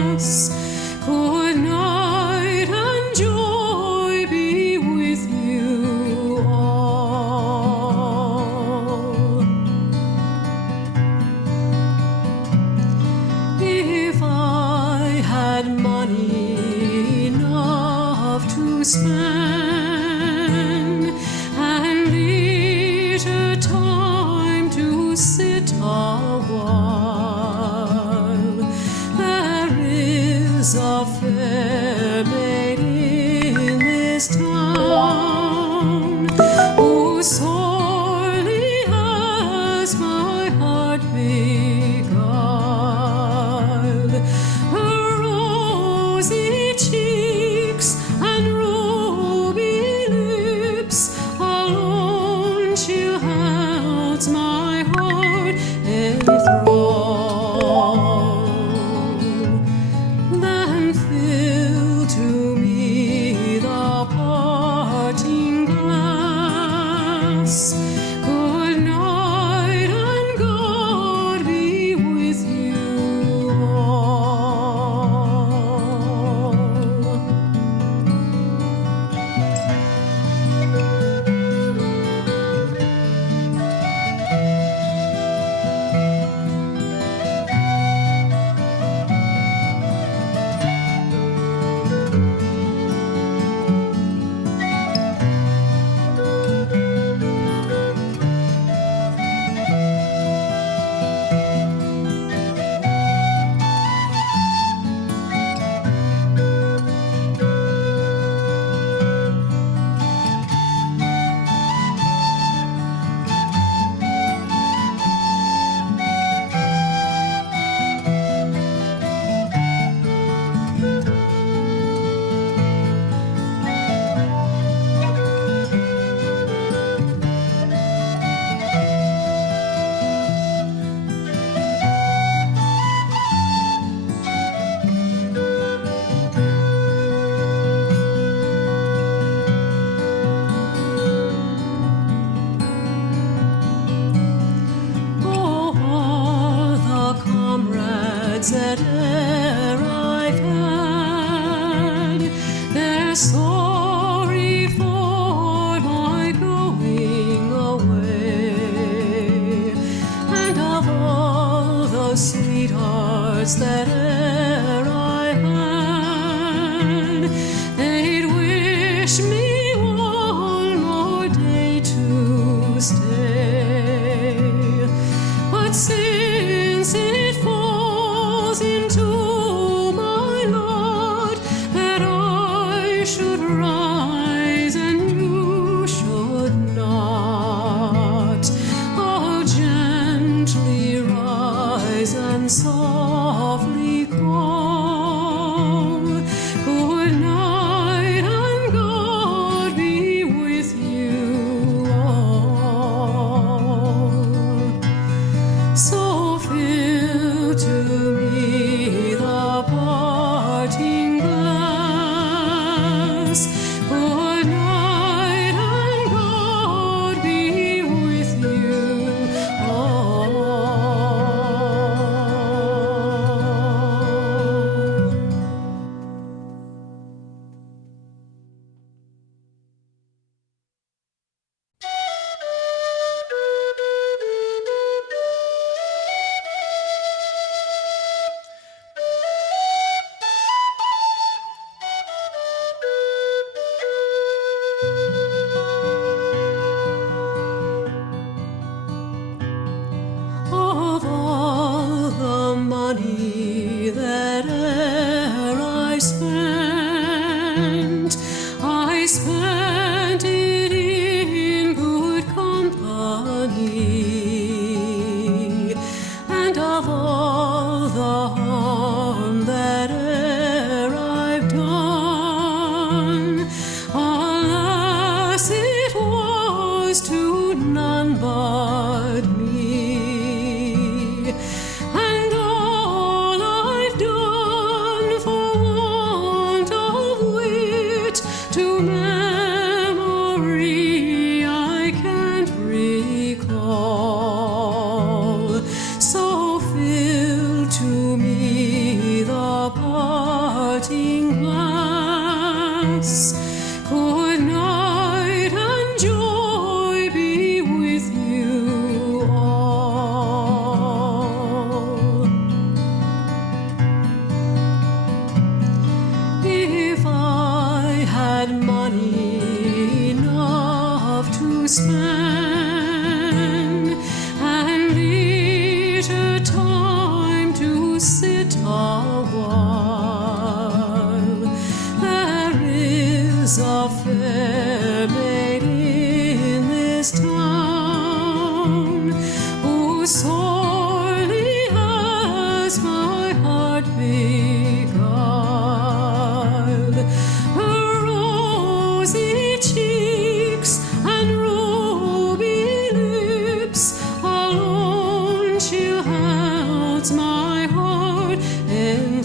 Good night and joy be with you all. If I had money enough to spend and leisure time to sit a while, there is a fair maid in this town who sorely has my heart beguiled. Her rosy cheeks and ruby lips alone she holds my heart enthralled. Then fill to me the parting glass. Good night and God be with you all. That e'er I've had, they're sorry for my going away, and of all the sweethearts that e'er I had, they'd wish me one more day to stay. But since it falls into my lot that I should rise and you should not, I'll gently rise and softly call. Good night and God be with you all. So fill to me the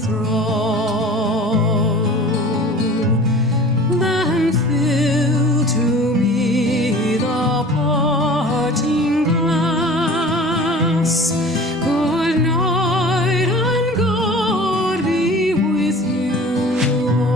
thrall. Then fill to me the parting glass. Good night and God be with you all.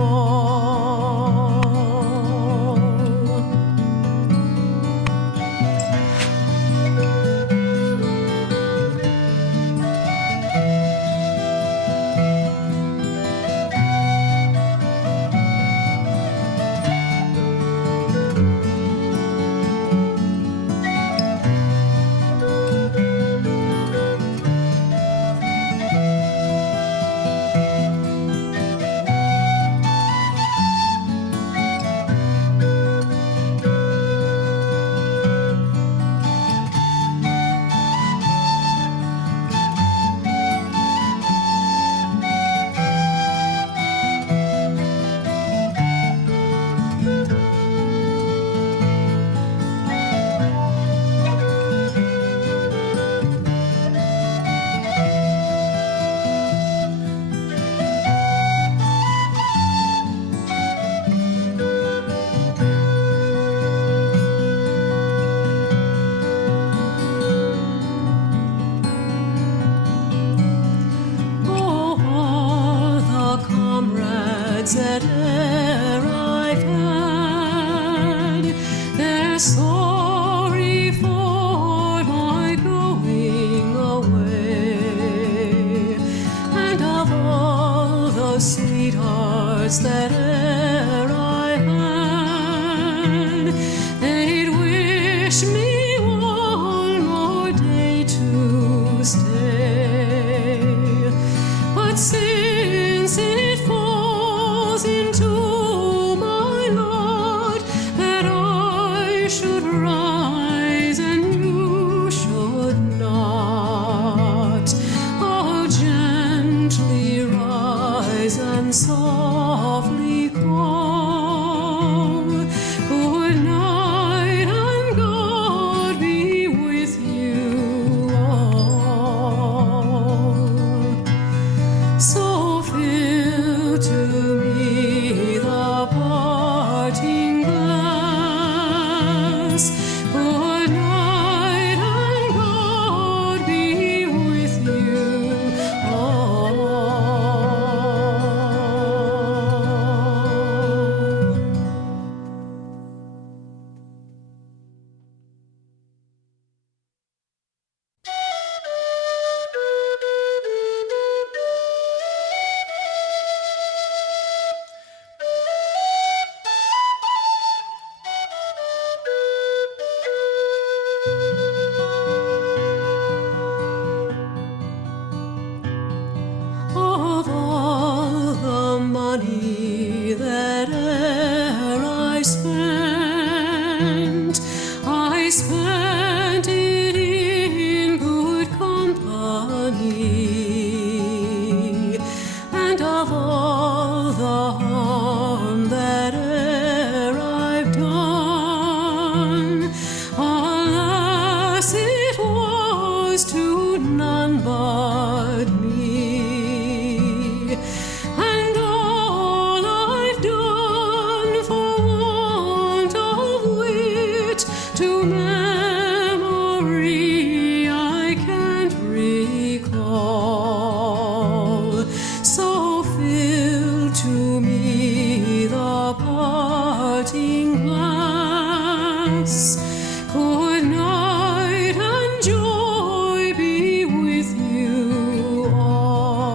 That e'er I've had, they're sorry for my going away, and of all the sweethearts that e'er I had, they'd wish me one more day to stay. But since it falls into my lot that I should rise and you should not, I'll gently rise and softly call. Good night and God be with you all. So fill to me the parting glass. Good night and God be with you all. Of all the money that e'er I spent it in good company, and of all the harm that e'er I've done, alas, it was to none but me. And all I've done for want of wit to memory I can't recall. So fill to me the parting glass.